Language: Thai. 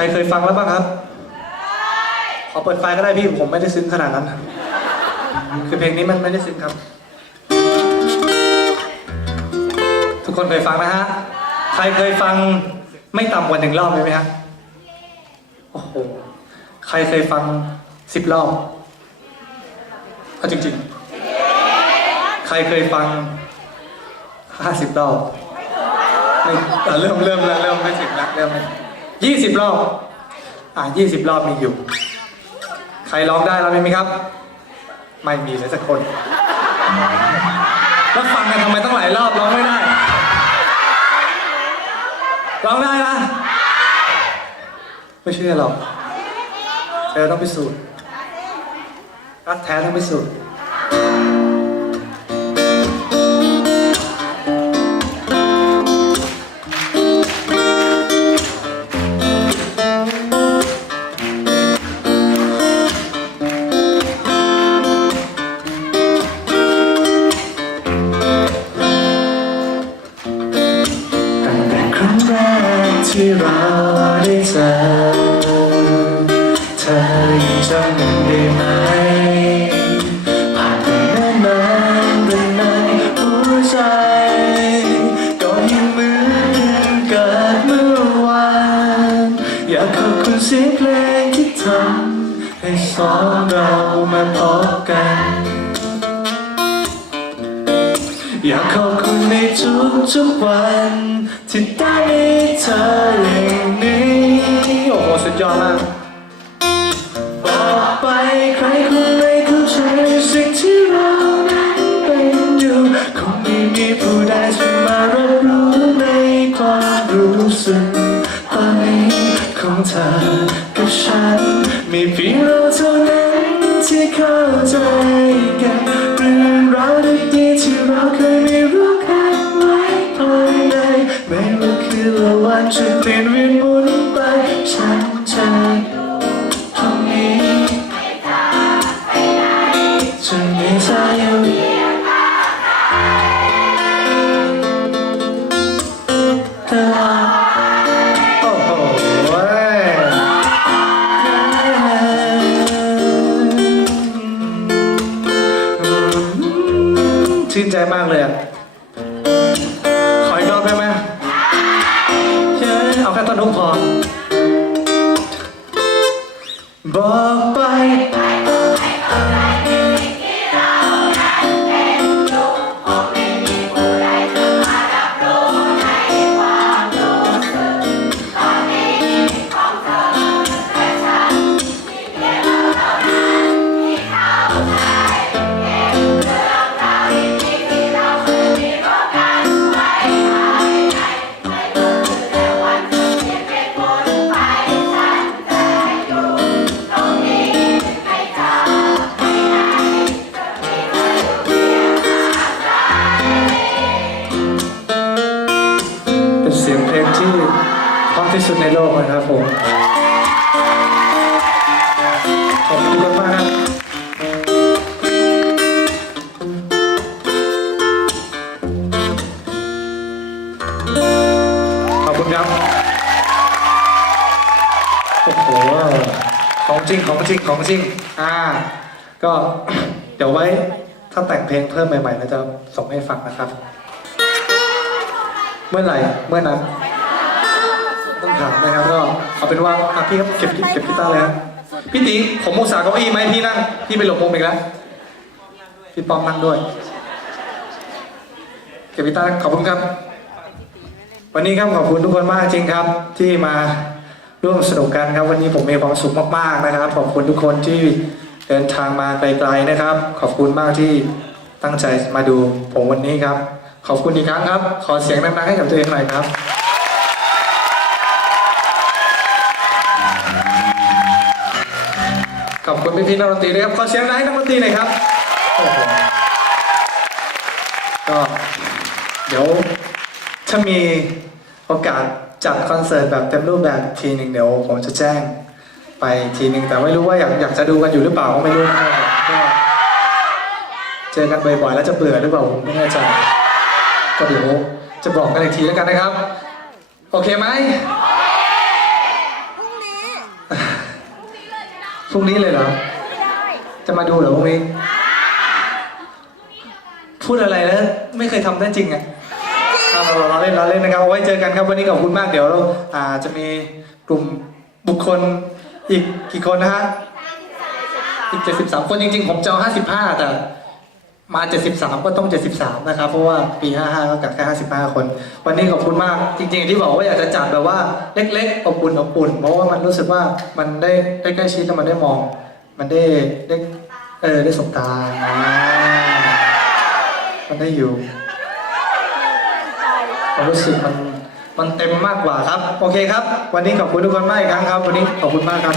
รเคยฟังแล้วบ้างครับขอเปิดไฟก็ได้พี่ผมไม่ได้ซึ้งขนาดนั้น คือเพลงนี้มันไม่ได้ซึ้งครับ ทุกคนเคยฟังนะฮะ ใครเคยฟังไม่ต่ำกว่าหนึ่งรอบเลยไหมฮะ โอ้โห ใครเคยฟังสิบรอบเอาจริงๆ ใครเคยฟังห้าสิบรอบเอ่อเริ่มเริ่มแล้วเริ่มไม่ถึงแล้วเริ่มไม่ ยี่สิบรอบ อ่ายี่สิบรอบมีอยู่ ใครร้องได้ร้องได้ไหมครับ ไม่มีเลยสักคน แล้วฟังกันทำไมต้องหลายรอบร้องไม่ได้ ร้องได้นะ ไม่เชื่อหรอกเธอต้องพิสูจน์รักแท้ต้องพิสูจน์ ให้สองเรามาพบกัน อยากขอบคุณในทุกทุกๆวัน ที่ได้มีเธออย่างนี้ โอ้โหสุดยอดมากบอกไปใครคงไม่เข้าใจสิ่งที่เรานั้นเป็นอยู่คงไม่มีผู้ใดจะมารับรู้ในความรู้สึกตอนนี้ของเธอกับฉันมี จะมีเธออยู่ตลอดโอ้โหเว้ยชื่นใจมากเลยอะ ขออีกรอบได้ไหมเย้เอาแค่ต้นทุกพอบอก ที่สุดในโลกนะครับผม ขอบคุณทุกมากครับขอบคุณครับ โอ้โห ของจริงของจริงของจริง อ่า ก็เดี๋ยวไว้ถ้าแต่งเพลงเพิ่มใหม่ๆเราจะส่งให้ฟังนะครับ เมื่อไหร่ เมื่อนั้น ต้องถามนะครับก็เอาเป็นว่าอะพี่ครับเก็บเก็บกีตาร์เลยครับพี่ตีผมอุตส่าห์เก้าอี้ไหมาให้พี่นั่งพี่ไปหลบมุมอีกแล้วพี่ป้อมนั่งด้วย เก็บกีตาร์ขอบคุณครับ วันนี้ครับขอบคุณทุกคนมากจริงครับ ที่มาร่วมสนุกกันครับ วันนี้ผมมีความสุขมากๆนะครับ ขอบคุณทุกคนที่เดินทางมาไกลๆนะครับ ขอบคุณมากที่ตั้งใจมาดูผมวันนี้ครับ ขอบคุณอีกครั้งครับ ขอเสียงดังๆให้กับตัวเองหน่อยครับ ขอบคุณพี่ๆนักดนตรีด้วยครับขอเสียงดังให้นักดนตรีหน่อยครับก็เดี๋ยวถ้ามีโอกาสจัดคอนเสิร์ตแบบเต็มรูปแบบทีหนึ่งเดี๋ยวผมจะแจ้งไปทีหนึ่งแต่ไม่รู้ว่าอยากอยากจะดูกันอยู่หรือเปล่าก็ไม่รู้นะครับก็เจอกันบ่อยๆแล้วจะเบื่อหรือเปล่าผมไม่แน่ใจก็เดี๋ยวจะบอกกันอีกทีแล้วกันนะครับ โอเคไหม พรุ่งนี้ พรุ่งนี้เลยเหรอ จะมาดูเหรอพรุ่งนี้ พูดอะไรนะไม่เคยทำได้จริงอะเอาเราเราเล่นเราเล่นนะครับเอาไว้เจอกันครับวันนี้ขอบคุณมากเดี๋ยวเราอ่าจะมีกลุ่มบุคคลอีกกี่คนนะฮะอีก73คนจริงๆ ผมจะเอา55 แต่ มา 73 ก็ต้อง 73 นะครับ เพราะว่าปี 55 ก็กัดแค่ 55 คน วันนี้ขอบคุณมาก จริง ๆ ที่บอกว่าอยากจะจัดแบบว่าเล็กๆอบอุ่นอบอุ่นเพราะว่ามันรู้สึกว่ามันได้ได้ใกล้ชิดแล้วมันได้มอง มันได้ได้เออได้สบตาอ่ามันได้อยู่ความรู้สึกมันมันเต็มมากกว่าครับ โอเคครับ วันนี้ขอบคุณทุกคนมากอีกครั้งครับ วันนี้ขอบคุณมากครับ